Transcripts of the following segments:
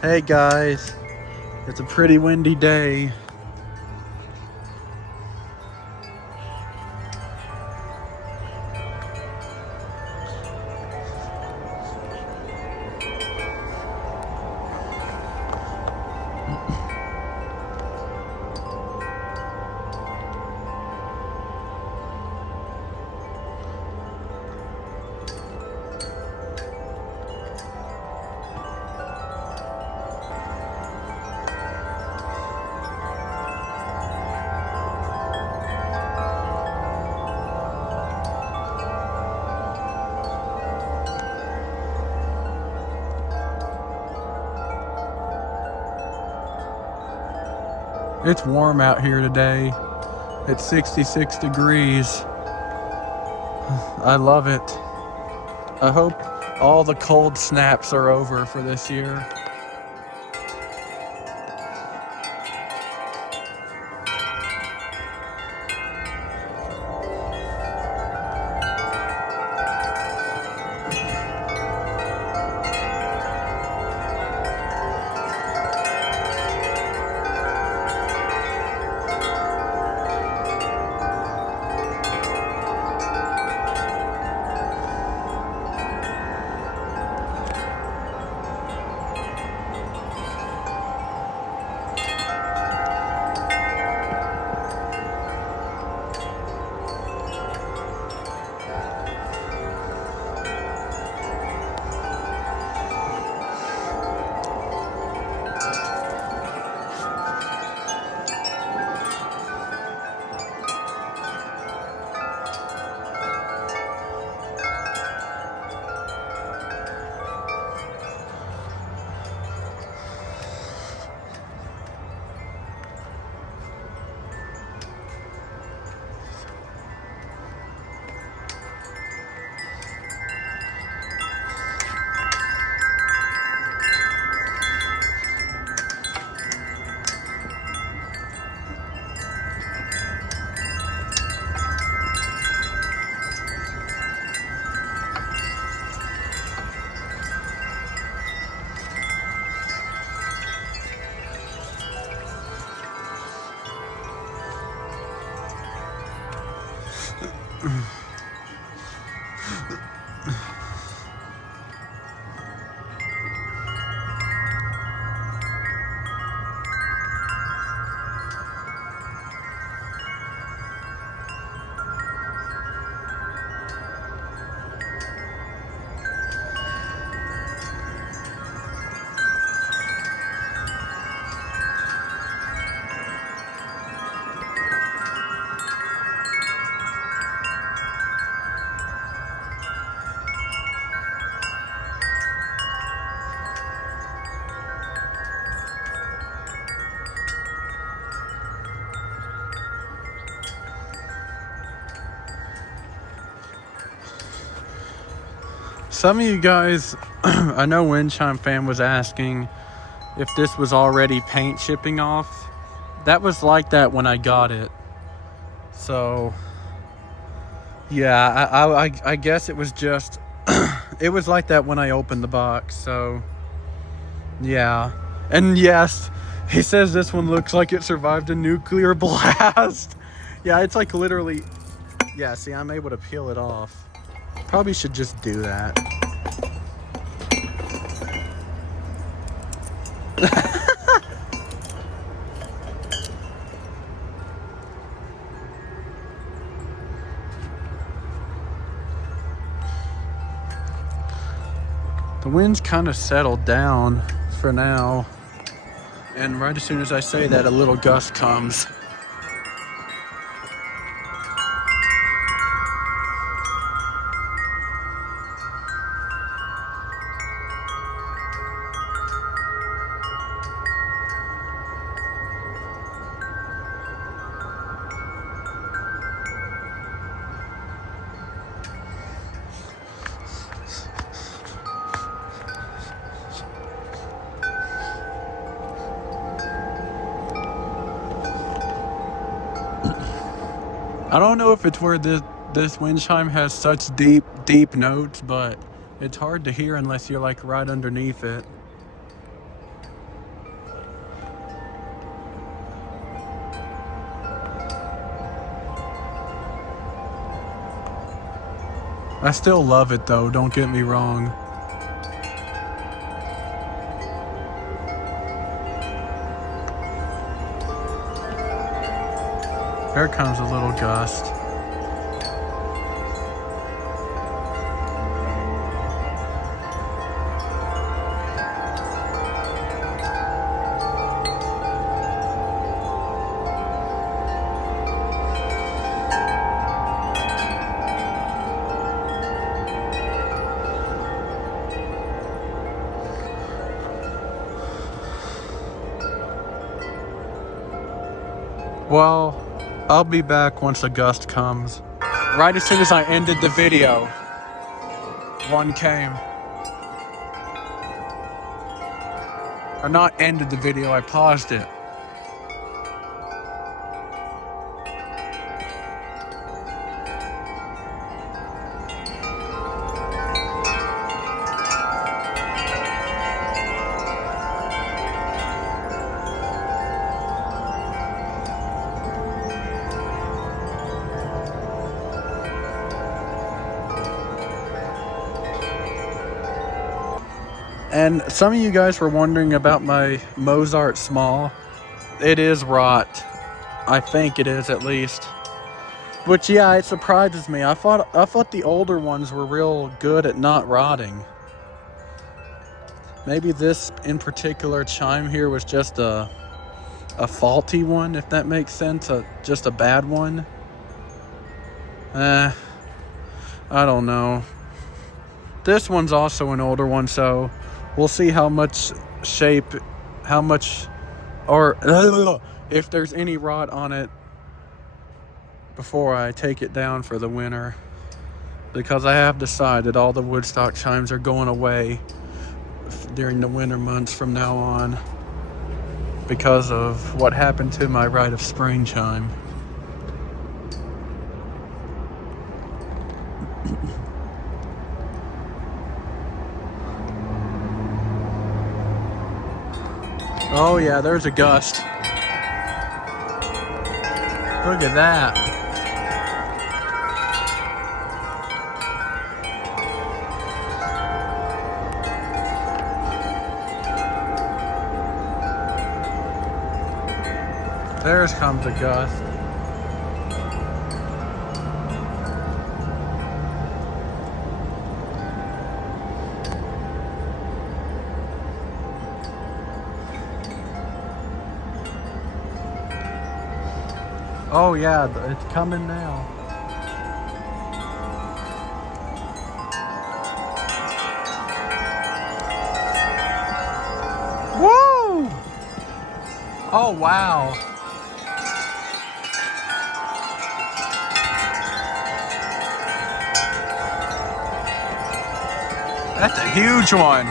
Hey guys, it's a pretty windy day. It's warm out here today. It's 66 degrees. I love it. I hope all the cold snaps are over for this year. Some of you guys, I know Windchime Fan was asking if this was already paint chipping off. That was like that when I got it. So, yeah, I guess it was just, it was like that when I opened the box. So, yeah. And yes, he says this one looks like it survived a nuclear blast. Yeah, it's like literally, yeah, see, I'm able to peel it off. Probably should just do that. The wind's kind of settled down for now. And right as soon as I say that, a little gust comes. I don't know if it's where this wind chime has such deep notes, but it's hard to hear unless you're like right underneath it. I still love it though, don't get me wrong. Here comes a little gust. Well, I'll be back once a gust comes. Right as soon as I ended the video, one came. Or not ended the video, I paused it. And some of you guys were wondering about my Mozart Small. It is rot. I think it is, at least. Which, yeah, it surprises me. I thought the older ones were real good at not rotting. Maybe this in particular chime here was just a faulty one, if that makes sense. Just a bad one. I don't know. This one's also an older one, so we'll see how much shape, or if there's any rot on it before I take it down for the winter. Because I have decided all the Woodstock chimes are going away during the winter months from now on because of what happened to my Rite of Spring chime. Oh yeah, there's a gust. Look at that. There's comes a gust. Oh yeah, it's coming now. Woo! Oh wow. That's a huge one.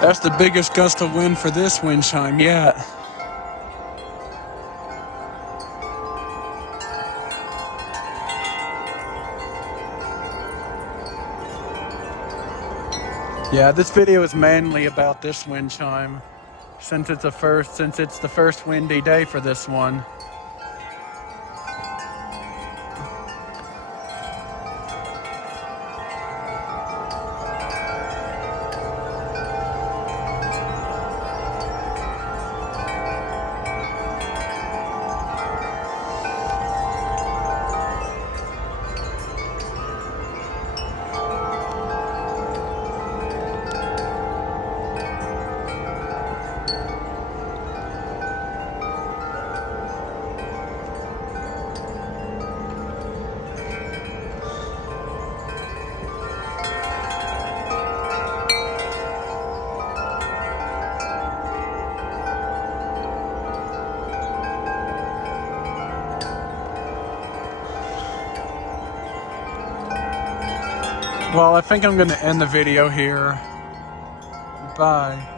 That's the biggest gust of wind for this wind chime yet. Yeah, this video is mainly about this wind chime since it's the first windy day for this one. Well, I think I'm going to end the video here. Bye.